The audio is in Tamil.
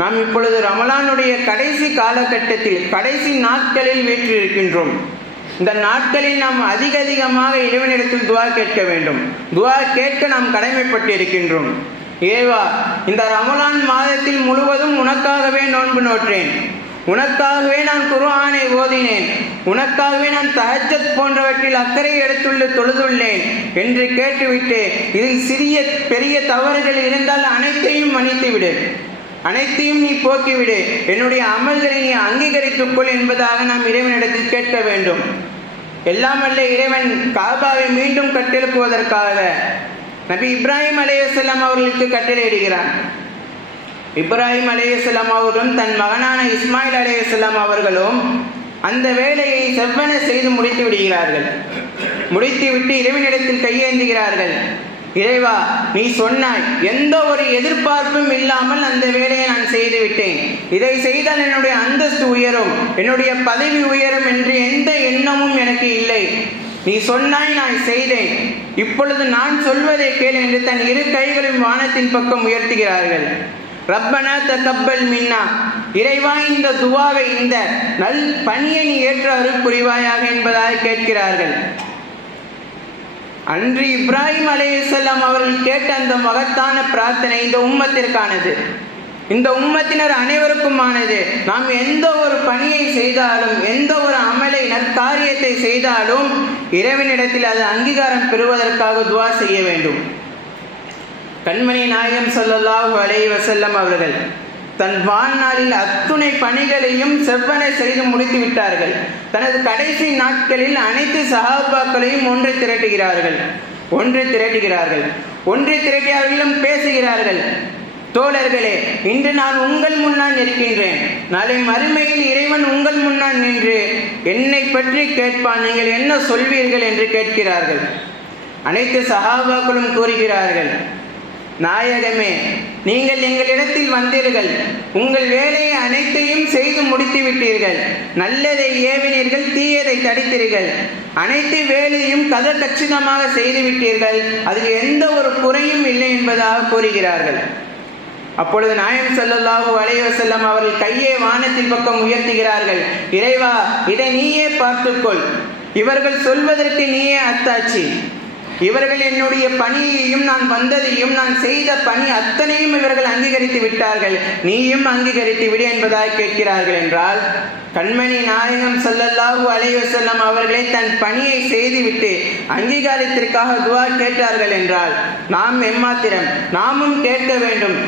நாம் இப்பொழுது ரமலானுடைய கடைசி காலகட்டத்தில் கடைசி நாட்களில் வீற்றிருக்கின்றோம். இந்த நாட்களில் நாம் அதிகமாக இறைவனிடத்தில் துஆ கேட்க வேண்டும். துஆ கேட்க நாம் கடமைப்பட்டு இருக்கின்றோம். ஏவா, இந்த ரமலான் மாதத்தில் முழுவதும் உனக்காகவே நோன்பு நோற்றேன், உனக்காகவே நான் குர்ஆனை ஓதினேன், உனக்காகவே நான் தஹஜ்ஜத் போன்றவற்றில் அக்கறை எடுத்துள்ள தொழுதுள்ளேன் என்று கேட்டுவிட்டு இதில் சிறிய பெரிய தவறுகள் இருந்தால் அனைத்தையும் மன்னித்து விடு, அனைத்தையும் நீ போக்கிவிடு, என்னுடைய அமல்களை நீ அங்கீகரித்துக்கொள் என்பதாக நாம் இறைவனிடத்தில் கேட்க வேண்டும். எல்லாம் வல்ல இறைவன் காபாவை மீண்டும் கட்டெழுப்புவதற்காக நபி இப்ராஹிம் அலைஹிஸ்ஸலாம் அவர்களுக்கு கட்டளையிடுகிறான். இப்ராஹிம் அலைஹிஸ்ஸலாம் அவர்களும் தன் மகனான இஸ்மாயில் அலைஹிஸ்ஸலாம் அவர்களும் அந்த வேலையை செவ்வன செய்து முடித்து விடுகிறார்கள். முடித்துவிட்டு இறைவனிடத்தில் கையேந்துகிறார்கள். இறைவா, நீ சொன்னாய், எந்த ஒரு எதிர்பார்ப்பும் இல்லாமல் அந்த வேலையை நான் செய்து விட்டேன், இதை செய்தால் என்னுடைய அந்தஸ்து உயரும், என்னுடைய பதவி உயரும் என்று எந்த எண்ணமும் எனக்கு இல்லை. நீ சொன்னாய், நான் செய்தேன், இப்பொழுது நான் சொல்வதை கேள் என்று தன் இரு கைகளும் வானத்தின் பக்கம் உயர்த்துகிறார்கள். ரப்பனா தகப்பல் மின்னா, இறைவா இந்த துவாவை, இந்த நல் பணியை நீ ஏற்று அருள் புரிவாயாக என்பதாக கேட்கிறார்கள். அன்று இப்ராஹிம் அலைஹிஸ்ஸலாம் அவர்கள் கேட்ட அந்த மகத்தான பிரார்த்தனை இந்த உம்மத்திற்கானது, இந்த உம்மத்தினர் அனைவருக்குமானது. நாம் எந்த ஒரு பணியை செய்தாலும், எந்த ஒரு அமலை நற்காரியத்தை செய்தாலும் இறைவனிடத்தில் அது அங்கீகாரம் பெறுவதற்காக துஆ செய்ய வேண்டும். கண்மணி நாயகம் ஸல்லல்லாஹு அலைஹி வஸல்லம் அவர்கள் தன் வாழ்நாளில் அத்துணை பணிகளையும் செவ்வனை செய்து முடித்து விட்டார்கள். தனது கடைசி நாட்களில் அனைத்து சஹாபாக்களையும் ஒன்று திரட்டுகிறார்கள். ஒன்று திரட்டி அவர்களும் பேசுகிறார்கள். தோழர்களே, இன்று நான் உங்கள் முன்னால் இருக்கின்றேன், நாளை மறுமையில் இறைவன் உங்கள் முன்னால் நின்று என்னை பற்றி கேட்பான், நீங்கள் என்ன சொல்வீர்கள் என்று கேட்கிறார்கள். அனைத்து சஹாபாக்களும் கூறுகிறார்கள், நாயகமே, நீங்கள் எங்களிடத்தில் வந்தீர்கள், உங்கள் வேலையை அனைத்தையும் செய்து முடித்து விட்டீர்கள், நல்லதை ஏவினீர்கள், தீயதை தடுத்தீர்கள், அனைத்து வேலையும் கச்சிதமாக செய்து விட்டீர்கள், அதில் எந்த ஒரு குறையும் இல்லை என்பதாக கூறுகிறார்கள். அப்பொழுது நாயகம் ஸல்லல்லாஹு அலைஹி வஸல்லம் அவர்கள் கையை வானத்தின் பக்கம் உயர்த்துகிறார்கள். இறைவா, இதை நீயே பார்த்துக்கொள், இவர்கள் சொல்வதற்கு நீயே அத்தாட்சி, இவர்கள் என்னுடைய பணியையும் நான் வந்ததையும் நான் செய்த பணி அத்தனையும் இவர்கள் அங்கீகரித்து விட்டார்கள், நீயும் அங்கீகரித்து விடு என்பதாக கேட்கிறார்கள். என்றால் கண்மணி நாயகம் ஸல்லல்லாஹு அலைஹி வஸல்லம் அவர்களே தன் பணியை செய்துவிட்டு அங்கீகாரத்திற்காக துஆ கேட்டார்கள் என்றால் நாம் எம்மாத்திரம், நாமும் கேட்க வேண்டும்.